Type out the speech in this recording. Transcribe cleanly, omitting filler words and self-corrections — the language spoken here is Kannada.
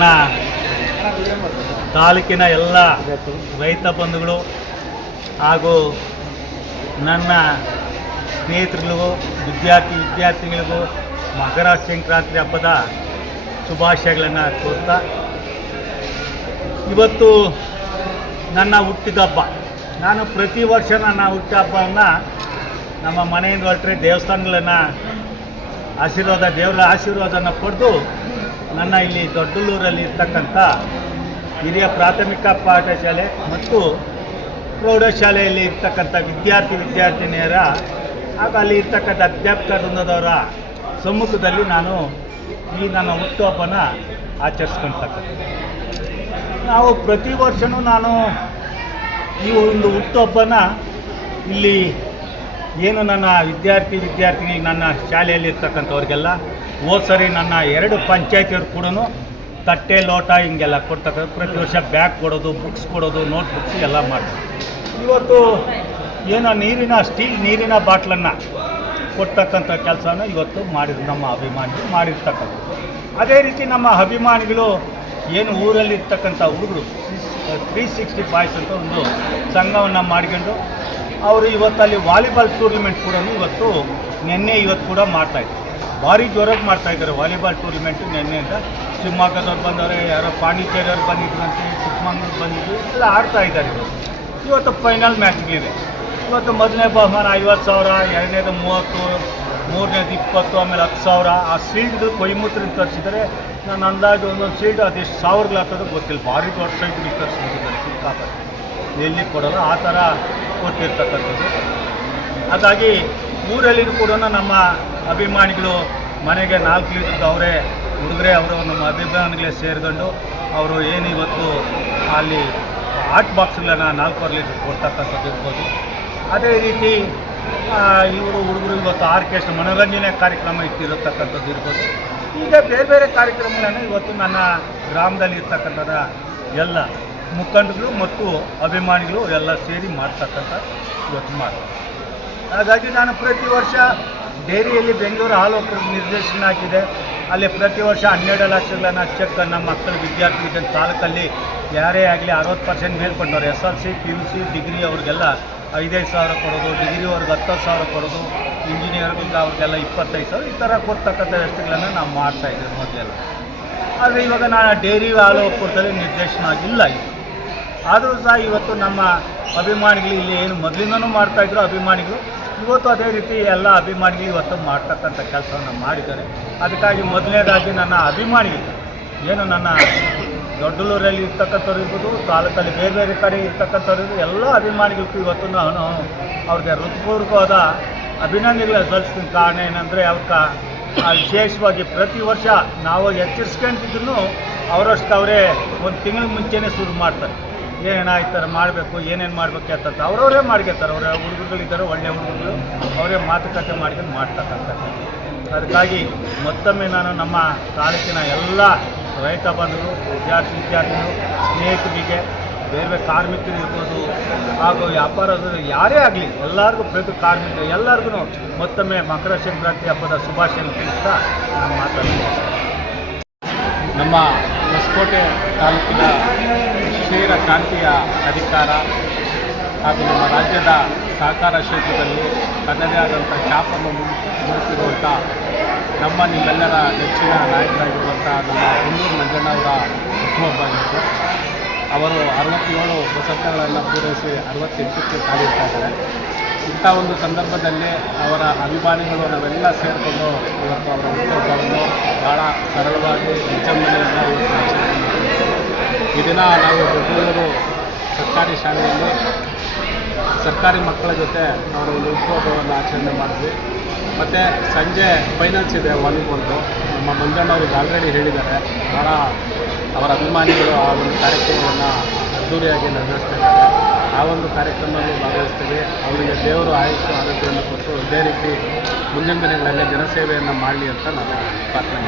ನನ್ನ ತಾಲೂಕಿನ ಎಲ್ಲ ರೈತ ಬಂಧುಗಳು ಹಾಗೂ ನನ್ನ ಸ್ನೇಹಿತರಿಗೂ ವಿದ್ಯಾರ್ಥಿಗಳಿಗೂ ಮಕರ ಸಂಕ್ರಾಂತಿ ಹಬ್ಬದ ಶುಭಾಶಯಗಳನ್ನು ಕೋರ್ತಾ, ಇವತ್ತು ನನ್ನ ಹುಟ್ಟಿದ ಹಬ್ಬ. ನಾನು ಪ್ರತಿ ವರ್ಷ ನನ್ನ ಹುಟ್ಟಿದ ಹಬ್ಬವನ್ನು ನಮ್ಮ ಮನೆಯಿಂದ ಹೊರಟ್ರೆ ದೇವಸ್ಥಾನಗಳನ್ನು ದೇವರ ಆಶೀರ್ವಾದನ ಪಡೆದು ನನ್ನ ಇಲ್ಲಿ ದೊಡ್ಡಲೂರಲ್ಲಿ ಇರ್ತಕ್ಕಂಥ ಹಿರಿಯ ಪ್ರಾಥಮಿಕ ಪಾಠಶಾಲೆ ಮತ್ತು ಪ್ರೌಢಶಾಲೆಯಲ್ಲಿ ಇರ್ತಕ್ಕಂಥ ವಿದ್ಯಾರ್ಥಿನಿಯರ ಹಾಗೂ ಅಲ್ಲಿ ಇರ್ತಕ್ಕಂಥ ಅಧ್ಯಾಪಕ ವೃಂದದವರ ಸಮ್ಮುಖದಲ್ಲಿ ನಾನು ಈ ನನ್ನ ಹುಟ್ಟುಹಬ್ಬನ ಆಚರಿಸ್ಕೊಳ್ತಕ್ಕಂಥ. ನಾವು ಪ್ರತಿ ವರ್ಷವೂ ನಾನು ಈ ಒಂದು ಹುಟ್ಟುಹಬ್ಬನ ಇಲ್ಲಿ ಏನು ನನ್ನ ವಿದ್ಯಾರ್ಥಿನಿ ನನ್ನ ಶಾಲೆಯಲ್ಲಿ ಇರ್ತಕ್ಕಂಥವ್ರಿಗೆಲ್ಲ ಹೋದ ಸರಿ ನನ್ನ 2 ಪಂಚಾಯತಿಯವ್ರು ಕೂಡ ತಟ್ಟೆ ಲೋಟ ಹಿಂಗೆಲ್ಲ ಕೊಡ್ತಕ್ಕಂಥ, ಪ್ರತಿ ವರ್ಷ ಬ್ಯಾಗ್ ಕೊಡೋದು, ಬುಕ್ಸ್ ಕೊಡೋದು, ನೋಟ್ ಬುಕ್ಸ್ ಎಲ್ಲ ಮಾಡ್ತಾರೆ. ಇವತ್ತು ಏನೋ ಸ್ಟೀಲ್ ನೀರಿನ ಬಾಟ್ಲನ್ನು ಕೊಡ್ತಕ್ಕಂಥ ಕೆಲಸನ ಇವತ್ತು ಮಾಡಿದ್ರು ನಮ್ಮ ಅಭಿಮಾನಿಗಳು ಮಾಡಿರ್ತಕ್ಕಂಥ. ಅದೇ ರೀತಿ ನಮ್ಮ ಅಭಿಮಾನಿಗಳು ಏನು ಊರಲ್ಲಿ ಇರ್ತಕ್ಕಂಥ ಹುಡುಗರು 360 ಬಾಯ್ಸ್ ಅಂತ ಒಂದು ಸಂಘವನ್ನು ಮಾಡ್ಕೊಂಡು ಅವರು ಇವತ್ತಲ್ಲಿ ವಾಲಿಬಾಲ್ ಟೂರ್ನಿಮೆಂಟ್ ಕೂಡ ಇವತ್ತು ಕೂಡ ಮಾಡ್ತಾಯಿದ್ರು. ಭಾರಿ ಜೋರಾಗಿ ಮಾಡ್ತಾಯಿದ್ದಾರೆ ವಾಲಿಬಾಲ್ ಟೂರ್ನಿಮೆಂಟು. ನಿನ್ನೆಯಿಂದ ಶಿವಮೊಗ್ಗದವ್ರು ಬಂದವರೆ, ಯಾರೋ ಪಾಂಡಿಚೇರಿಯವ್ರು ಬಂದಿದ್ರಂತೆ, ಚಿಕ್ಕಮಂಗ್ಳೂರು ಬಂದಿದ್ದು ಎಲ್ಲ ಆಡ್ತಾಯಿದ್ದಾರೆ. ಇವತ್ತು ಫೈನಲ್ ಮ್ಯಾಚ್ಗಳಿವೆ. ಇವತ್ತು ಮೊದಲನೇ ಬಹುಮಾನ 50,000, ಎರಡನೇದು 30, ಮೂರನೇದು 20, ಆಮೇಲೆ 10,000. ಆ ಸೀಲ್ಡ್ ಕೊಯ್ಮೂತ್ರಿಂದ ತರಿಸಿದರೆ ನಾನು ಅಂದಾಜು ಒಂದೊಂದು ಸೀಲ್ಡ್ ಅದೆಷ್ಟು ಸಾವಿರಗಳಾಗ್ತದೋ ಗೊತ್ತಿಲ್ಲ. ಭಾರಿ ದೊಡ್ಡ ಸೈಟ್ಗಳು ತರಿಸ್ಬಿಟ್ಟಿದ್ದಾರೆ, ಸಿಕ್ಕಾಪಟ್ಟೆ ಎಲ್ಲಿ ಕೊಡೋಲ್ಲ ಆ ಥರ ಕೊಟ್ಟಿರ್ತಕ್ಕಂಥದ್ದು. ಹಾಗಾಗಿ ಊರಲ್ಲಿಯೂ ಕೂಡ ನಮ್ಮ ಅಭಿಮಾನಿಗಳು ಮನೆಗೆ 4 ಲೀಟ್ರದ್ದು ಅವರು ನಮ್ಮ ಅಭಿಮಾನಿಗಳೇ ಸೇರಿಕೊಂಡು ಅವರು ಏನು ಇವತ್ತು ಅಲ್ಲಿ ಹಾಟ್ ಬಾಕ್ಸ್ಗಳನ್ನು 4 ಲೀಟ್ರ್ ಕೊಡ್ತಕ್ಕಂಥದ್ದು ಇರ್ಬೋದು. ಅದೇ ರೀತಿ ಹುಡುಗರು ಇವತ್ತು ಆರ್ಕೆಸ್ಟ್ರಾ ಮನೋರಂಜನೆ ಕಾರ್ಯಕ್ರಮ ಇಟ್ಟಿರತಕ್ಕಂಥದ್ದು ಇರ್ಬೋದು. ಈಗ ಬೇರೆ ಬೇರೆ ಕಾರ್ಯಕ್ರಮಗಳನ್ನು ಇವತ್ತು ನನ್ನ ಗ್ರಾಮದಲ್ಲಿ ಇರ್ತಕ್ಕಂಥದ ಎಲ್ಲ ಮುಖಂಡರು ಮತ್ತು ಅಭಿಮಾನಿಗಳು ಎಲ್ಲ ಸೇರಿ ಮಾಡ್ತಕ್ಕಂಥ ಇವತ್ತು ಮಾಡ್ತಾರೆ. ಹಾಗಾಗಿ ನಾನು ಪ್ರತಿ ವರ್ಷ ಡೈರಿಯಲ್ಲಿ ಬೆಂಗಳೂರು ಹಾಲು ನಿರ್ದೇಶನ ಹಾಕಿದೆ. ಅಲ್ಲಿ ಪ್ರತಿ ವರ್ಷ 12 ಲಕ್ಷಗಳನ್ನು ಚೆಕ್ ನಮ್ಮ ಮಕ್ಕಳು ವಿದ್ಯಾರ್ಥಿಗಳ ತಾಲೂಕಲ್ಲಿ ಯಾರೇ ಆಗಲಿ 60% ಮೇಲ್ಕೊಂಡವ್ರು SLC, PUC, ಡಿಗ್ರಿ ಅವ್ರಿಗೆಲ್ಲ 5,000 ಕೊಡೋದು, ಡಿಗ್ರಿಯವ್ರಿಗೆ 10,000 ಕೊಡೋದು, ಇಂಜಿನಿಯರ್ಗಳಿಗೆ ಅವ್ರಿಗೆಲ್ಲ 25,000 ಈ ಥರ ಕೊಡ್ತಕ್ಕಂಥ ವ್ಯವಸ್ಥೆಗಳನ್ನು ನಾವು ಮಾಡ್ತಾಯಿದ್ದೀವಿ ಮೊದಲೆಲ್ಲ. ಆದರೆ ಇವಾಗ ನಾನು ಡೈರಿ ಹಾಲು ಒಕ್ಕೂಟದಲ್ಲಿ ನಿರ್ದೇಶನ ಆಗಿಲ್ಲ. ಆದರೂ ಸಹ ಇವತ್ತು ನಮ್ಮ ಅಭಿಮಾನಿಗಳು ಇಲ್ಲಿ ಏನು ಮೊದಲಿಂದನೂ ಮಾಡ್ತಾಯಿದ್ರು ಅಭಿಮಾನಿಗಳು, ಇವತ್ತು ಅದೇ ರೀತಿ ಎಲ್ಲ ಅಭಿಮಾನಿಗಳು ಇವತ್ತು ಮಾಡ್ತಕ್ಕಂಥ ಕೆಲಸವನ್ನು ಮಾಡಿದ್ದಾರೆ. ಅದಕ್ಕಾಗಿ ಮೊದಲನೇದಾಗಿ ನನ್ನ ಅಭಿಮಾನಿಗಳು ಏನು ನನ್ನ ದೊಡ್ಡಲೂರಲ್ಲಿ ಇರ್ತಕ್ಕಂಥವ್ರು ಇರ್ಬೋದು, ತಾಲೂಕಲ್ಲಿ ಬೇರೆ ಬೇರೆ ಕಡೆ ಇರ್ತಕ್ಕಂಥವ್ರು ಎಲ್ಲ ಅಭಿಮಾನಿಗಳಿಗೂ ಇವತ್ತು ನಾನು ಅವ್ರಿಗೆ ಹೃತ್ಪೂರ್ವಕವಾದ ಅಭಿನಂದನೆಗಳನ್ನ ಸಲ್ಲಿಸ್ತೀನಿ. ಕಾರಣ ಏನಂದರೆ ವಿಶೇಷವಾಗಿ ಪ್ರತಿ ವರ್ಷ ನಾವು ಎಚ್ಚರಿಸ್ಕೊಂಡಿದ್ರು ಅವರಷ್ಟು ಅವರೇ ಒಂದು ತಿಂಗಳ ಮುಂಚೆನೇ ಶುರು ಮಾಡ್ತಾರೆ. ಏನೇನಾಯ್ತಾರೆ ಮಾಡಬೇಕು, ಏನೇನು ಮಾಡಬೇಕು ಅಂತ ಅವರವರೇ ಮಾಡ್ಕೊತಾರೆ. ಅವರ ಹುಡುಗರುಗಳಿದ್ದಾರೆ, ಒಳ್ಳೆಯ ಹುಡುಗರು, ಅವರೇ ಮಾತುಕತೆ ಮಾಡ್ಕೊಂಡು ಮಾಡ್ತಕ್ಕಂಥದ್ದು. ಅದಕ್ಕಾಗಿ ಮತ್ತೊಮ್ಮೆ ನಾನು ನಮ್ಮ ತಾಲೂಕಿನ ಎಲ್ಲ ರೈತ ಬಂಧುಗಳು, ವಿದ್ಯಾರ್ಥಿಗಳು, ಸ್ನೇಹಿತರಿಗೆ, ಬೇರೆ ಬೇರೆ ಕಾರ್ಮಿಕರು ಇರ್ಬೋದು ಹಾಗೂ ವ್ಯಾಪಾರಗಳು ಯಾರೇ ಆಗಲಿ ಎಲ್ಲರಿಗೂ, ಪ್ರತಿ ಕಾರ್ಮಿಕರು ಎಲ್ಲರಿಗೂ ಮತ್ತೊಮ್ಮೆ ಮಕರ ಸಂಕ್ರಾಂತಿ ಹಬ್ಬದ ಶುಭಾಶಯವನ್ನು ತಿಳಿಸ್ತಾ ನಾನು ಮಾತಾಡ್ತೀನಿ. ನಮ್ಮ ಹೊಸಕೋಟೆ ತಾಲೂಕಿನ ಕ್ಷೀರ ಕ್ರಾಂತಿಯ ಅಧಿಕಾರ ಹಾಗೂ ನಮ್ಮ ರಾಜ್ಯದ ಸಹಕಾರ ಕ್ಷೇತ್ರದಲ್ಲಿ ತನ್ನದೇ ಆದಂಥ ಛಾಪನ್ನು ಮೂಡಿಸಿರುವಂಥ ನಿಮ್ಮೆಲ್ಲರ ನೆಚ್ಚಿನ ನಾಯಕರಾಗಿರುವಂಥ ನಮ್ಮ ಹುಲ್ಲೂರು ಮಂಜಣ್ಣವರ ಹುಟ್ಟುಹಬ್ಬ ಇತ್ತು. ಅವರು 67 ವಸಂತಗಳನ್ನು ಪೂರೈಸಿ 68ಕ್ಕೆ ಕಾಲಿಡ್ತಾ ಇದ್ದಾರೆ. ಇಂಥ ಒಂದು ಸಂದರ್ಭದಲ್ಲಿ ಅವರ ಅಭಿಮಾನಿಗಳು ನಾವೆಲ್ಲ ಸೇರಿಕೊಂಡು ಇವತ್ತು ಅವರ ಹುಟ್ಟುಹಬ್ಬವನ್ನು ಭಾಳ ಸರಳವಾಗಿ ವಿಜೃಂಭಣೆಯಿಂದ ಈ ದಿನ ನಾವು ದೊಡ್ಡಲೂರು ಸರ್ಕಾರಿ ಶಾಲೆಯಲ್ಲಿ ಸರ್ಕಾರಿ ಮಕ್ಕಳ ಜೊತೆ ಅವರ ಒಂದು ಹುಟ್ಟುಹಬ್ಬವನ್ನು ಆಚರಣೆ ಮಾಡಿದ್ವಿ. ಮತ್ತು ಸಂಜೆ ಫೈನಲ್ಸ್ ಇದೆ ವಾಲಿಬಾಲ್ದು. ನಮ್ಮ ಮಂಜಣ್ಣವ್ರಿಗೆ ಆಲ್ರೆಡಿ ಹೇಳಿದ್ದಾರೆ, ಭಾಳ ಅವರ ಅಭಿಮಾನಿಗಳು ಆ ಒಂದು ಕಾರ್ಯಕ್ರಮವನ್ನು ಅದ್ದೂರಿಯಾಗಿ ನಡೆಸ್ತಿದ್ದಾರೆ. ಆ ಒಂದು ಕಾರ್ಯಕ್ರಮದಲ್ಲಿ ಭಾಗವಹಿಸ್ತೀವಿ. ಅವರಿಗೆ ದೇವರು ಆಯುಷ್ಯ ಆರೋಗ್ಯವನ್ನು ಕೊಟ್ಟು ಇದೇ ರೀತಿ ಮುಂದಿನ ದಿನಗಳಲ್ಲಿ ಜನಸೇವೆಯನ್ನು ಮಾಡಲಿ ಅಂತ ನಾನು ಪ್ರಾರ್ಥನೆ